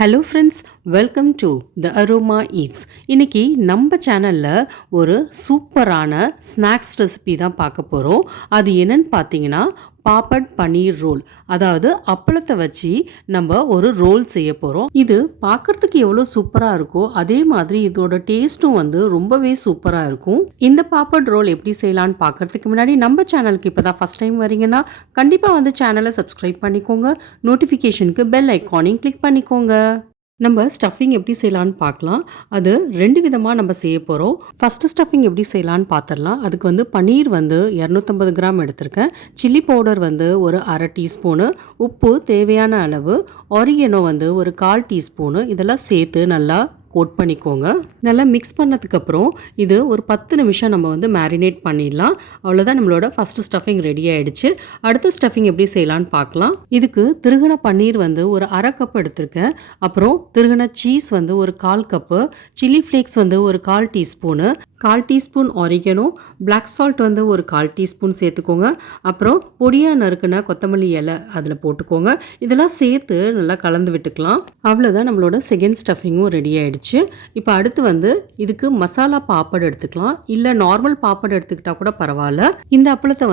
Hello friends, welcome to the aroma eats. இன்னைக்கு நம்ம சேனலில் ஒரு சூப்பரான ஸ்நாக்ஸ் ரெசிபி தான் பார்க்க போகிறோம். அது என்னன்னு பார்த்தீங்கன்னா பாப்பட் பனீர் ரோல். அதாவது அப்பளத்தை வச்சு நம்ம ஒரு ரோல் செய்ய போகிறோம். இது பார்க்குறதுக்கு எவ்வளோ சூப்பராக இருக்கோ அதே மாதிரி இதோட டேஸ்ட்டும் ரொம்பவே சூப்பராக இருக்கும். இந்த பாப்பட் ரோல் எப்படி செய்யலான்னு பார்க்குறதுக்கு முன்னாடி நம்ம சேனலுக்கு இப்போ தான் ஃபஸ்ட் டைம் வரீங்கன்னா கண்டிப்பாக சேனலை சப்ஸ்கிரைப் பண்ணிக்கோங்க. நோட்டிஃபிகேஷனுக்கு பெல் ஐக்கானையும் கிளிக் பண்ணிக்கோங்க. நம்ம ஸ்டஃபிங் எப்படி செய்யலான்னு பார்க்கலாம். அது 2 விதமாக நம்ம செய்ய போகிறோம். ஃபஸ்ட்டு ஸ்டஃபிங் எப்படி செய்யலான்னு பார்த்துடலாம். அதுக்கு பன்னீர் 250 கிராம் எடுத்திருக்கேன். சில்லி பவுடர் ஒரு அரை டீஸ்பூனு, உப்பு தேவையான அளவு, ஆரிகனோ ஒரு 1/4 டீஸ்பூனு, இதெல்லாம் சேர்த்து நல்லா கோட் பண்ணிக்கோங்க. நல்லா மிக்ஸ் பண்ணதுக்கப்புறம் இது ஒரு 10 நிமிஷம் நம்ம மேரினேட் பண்ணிடலாம். அவ்வளோதான், நம்மளோட ஃபஸ்ட்டு ஸ்டஃபிங் ரெடி ஆகிடுச்சு. அடுத்த ஸ்டஃபிங் எப்படி செய்யலான்னு பார்க்கலாம். இதுக்கு திருகின பன்னீர் ஒரு அரை கப் எடுத்திருக்கேன். அப்புறம் திருகின சீஸ் ஒரு 1/4 கப்பு, சில்லி ஃப்ளேக்ஸ் ஒரு 1/4 teaspoon, 1/4 teaspoon oregano, black salt ஒரு 1/4 டீஸ்பூன் சேர்த்துக்கோங்க. அப்புறம் பொடியாக நறுக்குன கொத்தமல்லி இலை அதில் போட்டுக்கோங்க. இதெல்லாம் சேர்த்து நல்லா கலந்து விட்டுக்கலாம். அவ்வளோதான், நம்மளோட செகண்ட் ஸ்டஃபிங்கும் ரெடி ஆகிடுச்சு. இப்போ அடுத்து இதுக்கு மசாலா பாப்படு எடுத்துக்கலாம். இல்லை நார்மல் பாப்படு எடுத்துக்கிட்டால் கூட பரவாயில்ல. இந்த அப்பளத்தை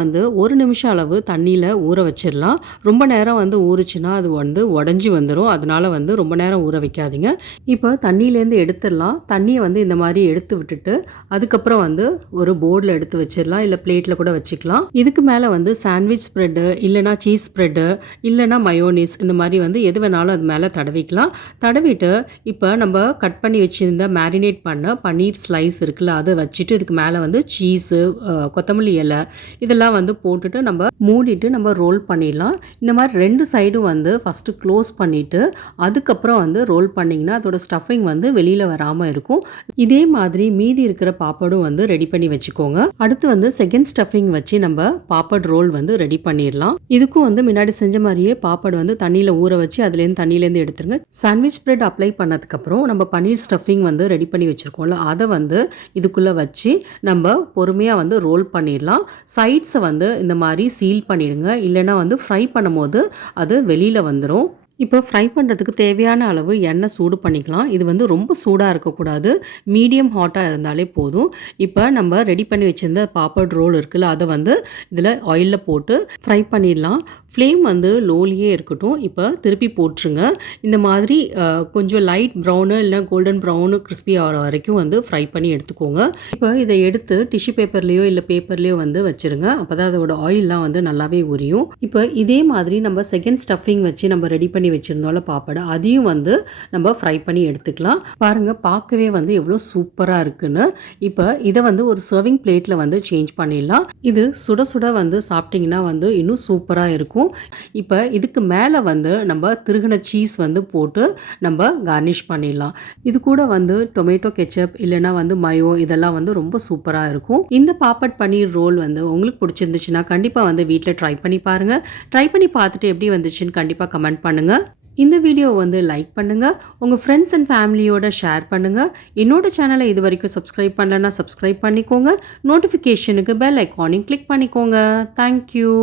1 நிமிஷம் அளவு தண்ணியில் ஊற வச்சிடலாம். ரொம்ப நேரம் ஊறுச்சுன்னா அது உடஞ்சி வந்துடும். அதனால ரொம்ப நேரம் ஊற வைக்காதீங்க. இப்போ தண்ணியிலேருந்து எடுத்துடலாம். தண்ணியை இந்த மாதிரி எடுத்து விட்டுட்டு அதுக்கப்புறம் ஒரு போர்டில் எடுத்து வச்சிடலாம். இல்லை பிளேட்டில் கூட வச்சுக்கலாம். இதுக்கு மேலே சாண்ட்விச் ஸ்ப்ரெட்டு, இல்லைனா சீஸ் ஸ்ப்ரெட்டு, இல்லைனா மயோனிஸ், இந்த மாதிரி எது வேணாலும் அது மேலே தடவிக்கலாம். தடவிட்டு இப்போ நம்ம கட் பண்ணி வச்சுருந்த மேரினேட் பண்ண பன்னீர் ஸ்லைஸ் இருக்குல்ல, அதை வச்சுட்டு இதுக்கு மேலே சீஸு, கொத்தமல்லி இலை இதெல்லாம் போட்டுட்டு நம்ம மூடிட்டு நம்ம ரோல் பண்ணிடலாம். இந்த மாதிரி 2 சைடும் ஃபஸ்ட்டு க்ளோஸ் பண்ணிவிட்டு அதுக்கப்புறம் ரோல் பண்ணிங்கன்னா அதோட ஸ்டஃபிங் வெளியில் வராமல் இருக்கும். இதே மாதிரி மீதி இருக்கிற பாப்படும் ரெடி பண்ணி வச்சுக்கோங்க. அடுத்து செகண்ட் ஸ்டஃபிங் வச்சு நம்ம பாப்பட் ரோல் ரெடி பண்ணிடலாம். இதுக்கும் முன்னாடி செஞ்ச மாதிரியே பாப்பட் தண்ணியில் ஊற வச்சு அதுலேருந்து தண்ணியிலேருந்து எடுத்துருங்க. சாண்ட்விச் பிரெட் அப்ளை பண்ணதுக்கப்புறம் நம்ம பன்னீர் ஸ்டஃபிங் ரெடி பண்ணி வச்சுருக்கோம்ல, அதை இதுக்குள்ளே வச்சு நம்ம பொறுமையாக ரோல் பண்ணிடலாம். சைட்ஸை இந்த மாதிரி சீல் பண்ணிடுங்க. இல்லைன்னா ஃப்ரை பண்ணும் போது அது வெளியில் வந்துடும். இப்போ ஃப்ரை பண்ணுறதுக்கு தேவையான அளவு எண்ணெய் சூடு பண்ணிக்கலாம். இது ரொம்ப சூடாக இருக்கக்கூடாது, மீடியம் ஹாட்டாக இருந்தாலே போதும். இப்போ நம்ம ரெடி பண்ணி வச்சுருந்த பாப்பட் ரோல் இருக்குல்ல, அதை இதில் ஆயிலில் போட்டு ஃப்ரை பண்ணிடலாம். ஃப்ளேம் லோலியே இருக்கட்டும். இப்போ திருப்பி போட்டுருங்க. இந்த மாதிரி கொஞ்சம் லைட் ப்ரௌனு இல்லை கோல்டன் ப்ரௌனு கிறிஸ்பி ஆகிற வரைக்கும் ஃப்ரை பண்ணி எடுத்துக்கோங்க. இப்போ இதை எடுத்து டிஷ்யூ பேப்பர்லேயோ இல்லை பேப்பர்லேயோ வச்சுருங்க. அப்போ தான் அதோட ஆயிலெலாம் நல்லாவே உரியும். இப்போ இதே மாதிரி நம்ம செகண்ட் ஸ்டஃபிங் வச்சு நம்ம ரெடி பண்ணி வச்சுருந்தோம்ல பாப்படை, அதையும் நம்ம ஃப்ரை பண்ணி எடுத்துக்கலாம். பாருங்கள், பார்க்கவே எவ்வளோ சூப்பராக இருக்குன்னு. இப்போ இதை ஒரு சர்விங் பிளேட்டில் சேஞ்ச் பண்ணிடலாம். இது சுட சுட சாப்பிட்டிங்கன்னா இன்னும் சூப்பராக இருக்கும். இப்போ இதுக்கு மேலே நம்ம திருகின சீஸ் போட்டு நம்ம கார்னிஷ் பண்ணிடலாம். இது கூட டொமேட்டோ கெச்சப் இல்லைனா மயோ இதெல்லாம் ரொம்ப சூப்பராக இருக்கும். இந்த பாப்பட் பன்னீர் ரோல் உங்களுக்கு பிடிச்சிருந்துச்சுன்னா கண்டிப்பாக வீட்டில் ட்ரை பண்ணி பாருங்கள். ட்ரை பண்ணி பார்த்துட்டு எப்படி வந்துச்சுன்னு கண்டிப்பாக கமெண்ட் பண்ணுங்கள். இந்த வீடியோ லைக் பண்ணுங்கள், உங்கள் ஃப்ரெண்ட்ஸ் அண்ட் ஃபேமிலியோட ஷேர் பண்ணுங்கள். என்னோட சேனலை இது வரைக்கும் சப்ஸ்கிரைப் பண்ணலன்னா சப்ஸ்கிரைப் பண்ணிக்கோங்க. நோட்டிஃபிகேஷனுக்கு பெல் ஐக்கானையும் கிளிக் பண்ணிக்கோங்க. தேங்க்யூ.